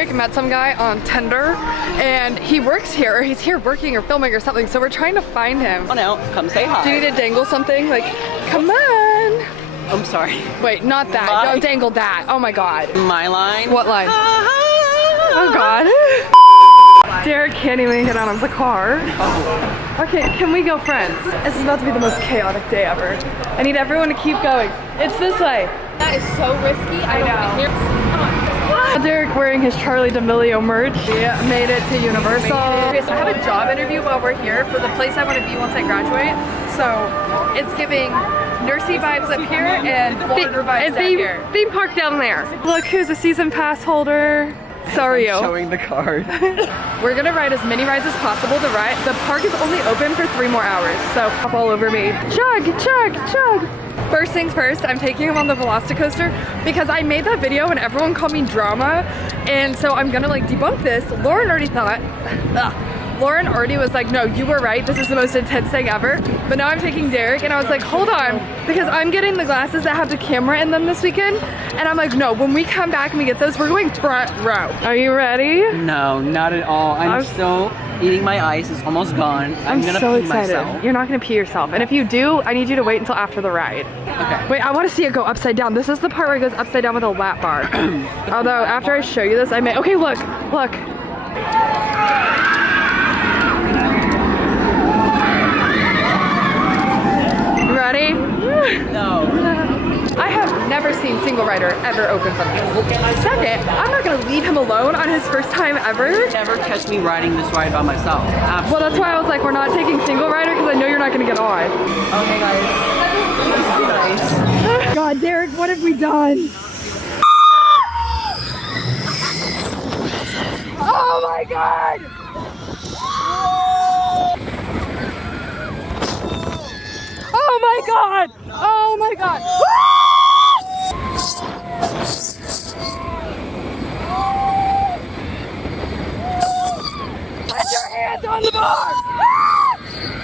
I met some guy on Tinder and he works here, or he's here working or filming or something, so we're trying to find him. Come on out, come say hi. Do you need to dangle something? Like, come on. I'm sorry. Wait, not that. Don't dangle that. Oh my god. My line? What line? Oh god. Derek can't even get out of the car. Oh. Okay, can we go friends? This is about to be the most chaotic day ever. I need everyone to keep going. It's this way. That is so risky. I know. Derek wearing his Charlie D'Amelio merch. We made it to Universal. Okay, so I have a job interview while we're here for the place I want to be once I graduate. So it's giving nursey vibes up here and Florida vibes down here. Theme park down there. Look who's a season pass holder. So are you. Showing the card. We're gonna ride as many rides as possible. The park is only open for 3 more hours, so hop all over me. Chug, chug, chug. First things first, I'm taking him on the Velocicoaster because I made that video and everyone called me drama, and so I'm gonna like debunk this. Lauren already was like, no, you were right, this is the most intense thing ever. But now I'm taking Derek and I was like, hold on, because I'm getting the glasses that have the camera in them this weekend, and I'm like, no, when we come back and we get those, we're going front row. Are you ready? No, not at all. I'm still eating my ice. It's almost gone. I'm gonna so pee excited. myself. You're not gonna pee yourself, and if you do, I need you to wait until after the ride. Okay. Wait, I want to see it go upside down. This is the part where it goes upside down with a lap bar. Although after I show you this, I may. Okay, look. You ready? No. I have never seen single rider ever open from this. Second, I'm not gonna leave him alone on his first time ever. Never catch me riding this ride by myself. Absolutely. Well, that's why I was like, we're not taking single rider because I know you're not gonna get on. Okay, guys. Nice. God, Derek, what have we done? Oh my god! Oh my god! Oh my god! Put your hands on the bar!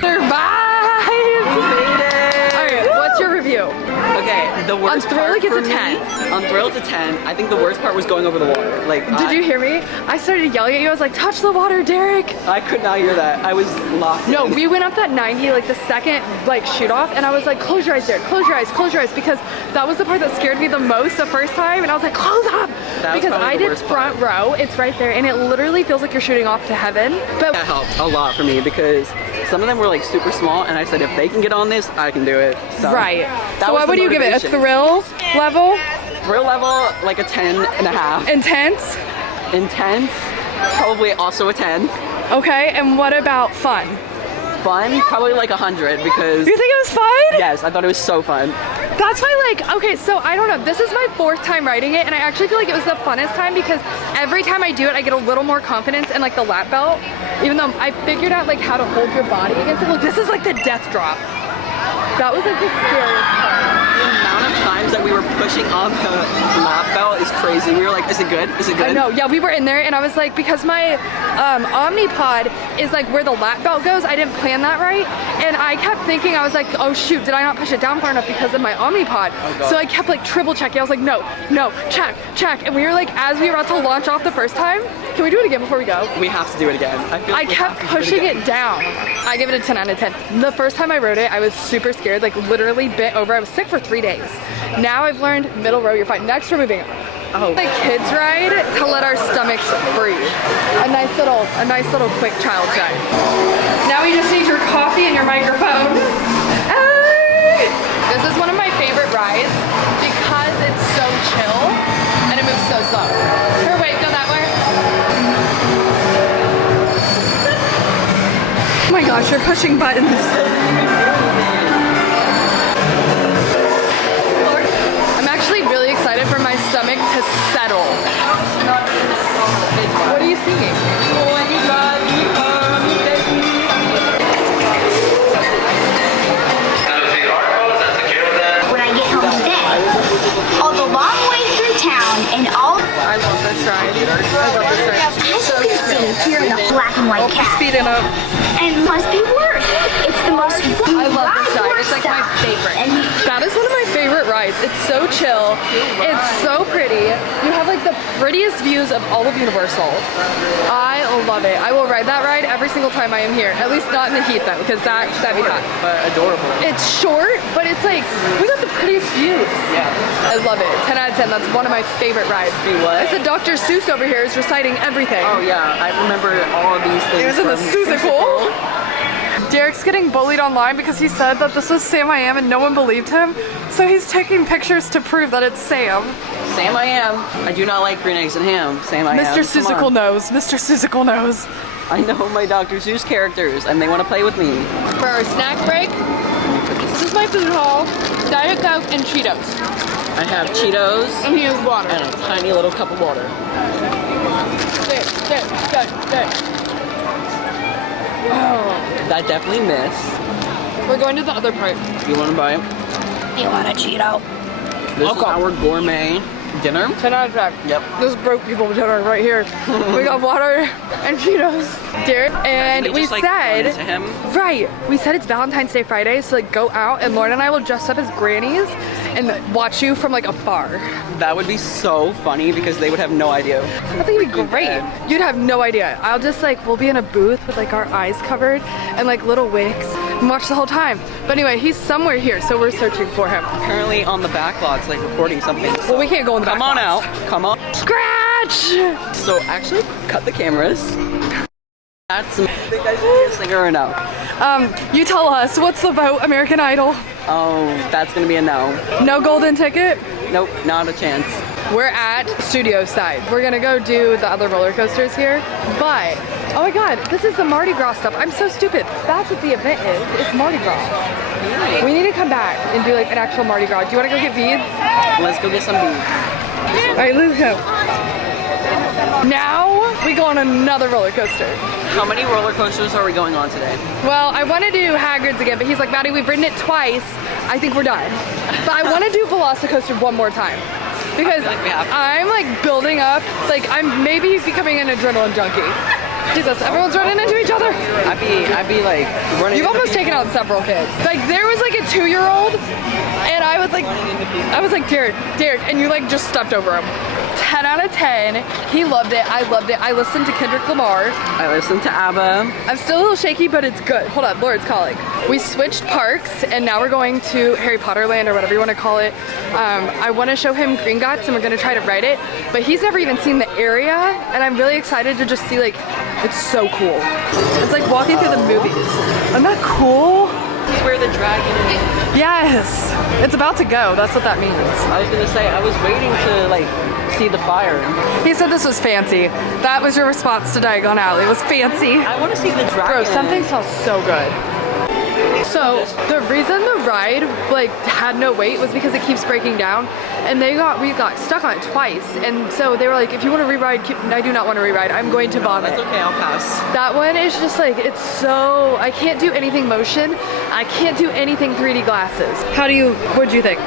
Survive! We made it! Alright, what's your review? Okay, the worst On Thrilled, part it's a for 10. me, on Thrilled, it's a 10. I think the worst part was going over the water. Like, Did you hear me? I started yelling at you. I was like, touch the water, Derek! I could not hear that. I was locked No, in. we went up that 90, like the second like shoot off, and I was like, close your eyes, Derek, close your eyes, because that was the part that scared me the most the first time, and I was like, close up! Because I did front row, it's right there, and it literally feels like you're shooting off to heaven. But that helped a lot for me because some of them were like super small, and I said if they can get on this, I can do it. So, right. So what would you give it? A thrill level? Thrill level, like a 10.5. Intense? Intense, probably also a 10. Okay, and what about fun? Fun, probably like 100 because. You think it was fun? Yes, I thought it was so fun. That's why, like, okay, so I don't know, this is my 4th time riding it, and I actually feel like it was the funnest time because every time I do it, I get a little more confidence in like the lap belt, even though I figured out like how to hold your body against it. Look, this is like the death drop. That was like the scariest part. The amount of times that we were pushing on the lap belt is crazy. We were like, is it good? Is it good? I know, yeah, we were in there and I was like, because my Omnipod is like where the lap belt goes, I didn't plan that right. And I kept thinking, I was like, oh shoot, did I not push it down far enough because of my Omnipod? Oh, so I kept like triple checking. I was like, no, check. And we were like, as we were about to launch off the first time, can we do it again before we go? We have to do it again. I kept pushing it down. I give it a 10 out of 10. The first time I rode it, I was super scared, like literally bent over. I was sick for 3 days. Now I've learned middle row, you're fine. Next, we're moving on. Oh. The kids ride to let our stomachs breathe. A nice little quick child ride. Now we just need your coffee and your microphone. Hey! This is one of my favorite rides because it's so chill and it moves so slow. Here, wait, go that way. Oh my gosh, you're pushing buttons. I'm actually really excited for my stomach to settle. What are you singing? When I get home today, all the long way through town and all. I love this ride. I love this ride. So so you can see here in the black and white cab. speeding up. And must be worth. It's the most I love this ride. It's like my favorite. That is one of my favorite rides. It's so chill. It's so pretty. You have like the prettiest views of all of Universal. I love it. I will ride that ride every single time I am here. At least not in the heat though, because that'd be hot. But adorable. It's short, but it's like, we got the prettiest views. Yeah. I love it. 10 out of 10. That's one of my favorite rides. Wait, what? I said Dr. Seuss over here is reciting everything. Oh yeah, I remember all of these things. It was in the from Seussical. Derek's getting bullied online because he said that this was Sam I Am and no one believed him. So he's taking pictures to prove that it's Sam. Sam I Am. I do not like green eggs and ham. Sam I Am. Mr. Come Seussical on. knows. Mr. Seussical knows. I know my Dr. Seuss characters and they want to play with me. For our snack break, this is my food haul. Diet Coke and Cheetos. I have Cheetos And here's water. and a tiny little cup of water. There. That definitely missed. We're going to the other part. You want to buy it? You want a Cheeto? This is our gourmet dinner. 10 out of 10. Yep. This broke people dinner right here. We got water and Cheetos. Derek, and we just, like, said, pointed to him. right, we said it's Valentine's Day Friday, so like go out and Lauren and I will dress up as grannies and watch you from like afar. That would be so funny because they would have no idea. I think it'd be great. You'd have no idea. I'll just like, we'll be in a booth with like our eyes covered and like little wigs and watch the whole time. But anyway, he's somewhere here, so we're searching for him. Currently on the back lots, like recording something. Well, we can't go in the back. Come on out. lots. Come on. Scratch! So actually, cut the cameras. That's. I think I should be a singer or no? You tell us, what's the vote, American Idol? Oh, that's gonna be a no. No golden ticket? Nope, not a chance. We're at Studio Side. We're gonna go do the other roller coasters here, but, oh my God, this is the Mardi Gras stuff. I'm so stupid. That's what the event is. It's Mardi Gras. We need to come back and do like an actual Mardi Gras. Do you wanna go get beads? Let's go get some beads. All right, let's go. Now we go on another roller coaster. How many roller coasters are we going on today? Well, I want to do Hagrid's again, but he's like, Maddie, we've ridden it twice. I think we're done. But I want to do Velocicoaster one more time. Because I feel like we have to. I'm like building up, like I'm maybe becoming an adrenaline junkie. Jesus, everyone's running into each other. I'd be like running. You've into almost taken people. out several kids. Like there was like a 2-year-old and I was like, Derek, and you like just stepped over him. 10 out of 10. He loved it. I loved it. I listened to Kendrick Lamar. I listened to ABBA. I'm still a little shaky, but it's good. Hold on, Lauren's calling. We switched parks and now we're going to Harry Potter Land or whatever you want to call it. I want to show him Gringotts and we're going to try to ride it, but he's never even seen the area and I'm really excited to just see like, it's so cool. It's like walking through the movies. Isn't that cool? This is where the dragon is. Yes, it's about to go. That's what that means. I was gonna say, I was waiting to like see the fire. He said this was fancy. That was your response to Diagon Alley. It was fancy. I want to see the dragon. Bro, something smells so good. So the reason the ride like had no wait was because it keeps breaking down, and we got stuck on it twice, and so they were like, if you want to re-ride, I do not want to re-ride. I'm going to vomit. That's okay, I'll pass. That one is just like, it's so, I can't do anything motion. I can't do anything 3D glasses. What'd you think?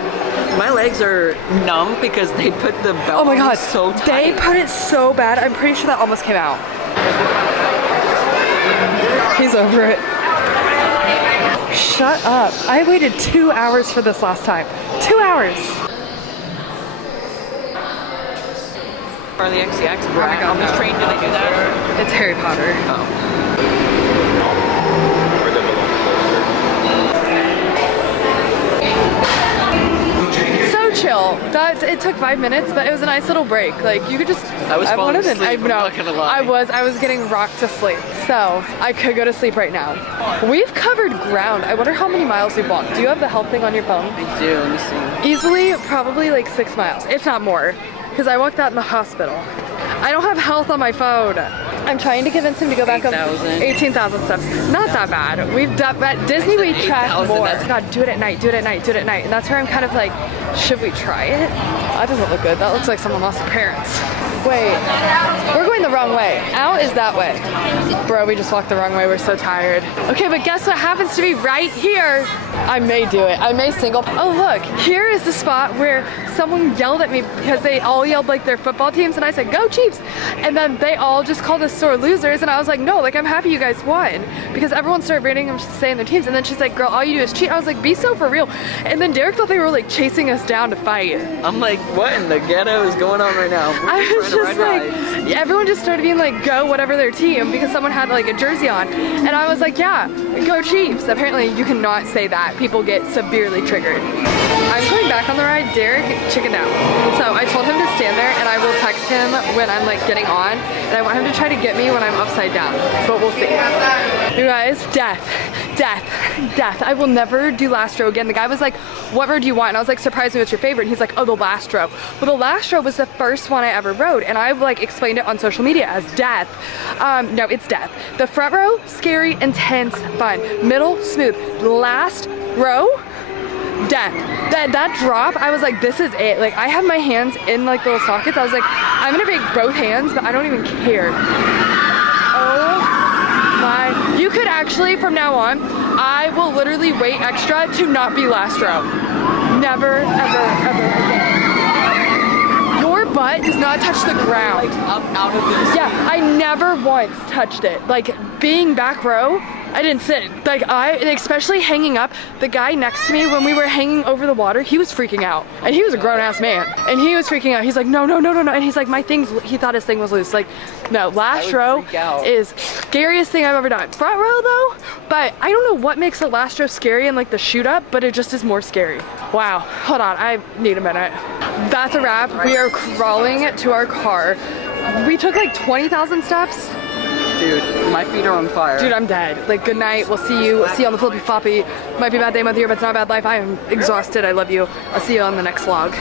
My legs are numb because they put the belt Oh my God, so tight. they put it so bad. I'm pretty sure that almost came out. He's over it. Shut up. I waited 2 hours for this last time. 2 hours. Are the XCX brag on this train? Do they do that? It's Harry Potter. Oh. So chill. It took 5 minutes, but it was a nice little break. Like you could just. I was falling wanted asleep, I'm not gonna lie. I was getting rocked to sleep. So I could go to sleep right now. We've covered ground. I wonder how many miles we've walked. Do you have the health thing on your phone? I do. Let me see. Easily, probably like 6 miles, if not more, because I walked that in the hospital. I don't have health on my phone. I'm trying to convince him to go back up 18,000 steps. Not that bad. We've done at Disney. We track more. God, do it at night. Do it at night. Do it at night. And that's where I'm kind of like, should we try it? That doesn't look good. That looks like someone lost their parents. Wait, we're going the wrong way. Out is that way. Bro, we just walked the wrong way. We're so tired. Okay, but guess what happens to be right here? I may do it. I may single. Oh, look. Here is the spot where someone yelled at me because they all yelled like their football teams, and I said, "Go Chiefs!" And then they all just called us sore losers, and I was like, "No, like I'm happy you guys won," because everyone started rating and saying their teams, and then she's like, "Girl, all you do is cheat." I was like, "Be so for real." And then Derek thought they were like chasing us down to fight. I'm like, what in the ghetto is going on right now? I was just like, everyone just started being like, "Go whatever their team," because someone had like a jersey on, and I was like, "Yeah, go Chiefs." Apparently, you cannot say that. People get severely triggered. I'm going back on the ride. Derek chickened out, so I told him to stand there, and I will text him when I'm like getting on, and I want him to try to get me when I'm upside down, but we'll see. You guys, death. I will never do last row again. The guy was like, "What row do you want?" And I was like, "Surprise me, what's your favorite?" And he's like, "Oh, the last row." Well, the last row was the first one I ever rode, and I've like explained it on social media as death. No, it's death. The front row, scary, intense, fun. Middle, smooth. Last row, death. That drop, I was like, this is it. Like, I have my hands in like little sockets. I was like, I'm gonna break both hands, but I don't even care. Oh my. You could actually, from now on, I will literally wait extra to not be last row. Never, ever again. Your butt does not touch the ground. Like, up out of this. Yeah, I never once touched it. Like, being back row, I didn't sit. Like, especially hanging up, the guy next to me, when we were hanging over the water, he was freaking out. And he was a grown-ass man. And he was freaking out. He's like, no. And he's like, he thought his thing was loose. Like, no, last row is scariest thing I've ever done. Front row, though, but I don't know what makes the last row scary and like the shoot up, but it just is more scary. Wow, hold on, I need a minute. That's a wrap. We are crawling to our car. We took like 20,000 steps. Dude, my feet are on fire. Dude, I'm dead. Like, good night. We'll see you on the flippy floppy. Might be a bad day, month, year, but it's not a bad life. I am exhausted. I love you. I'll see you on the next vlog.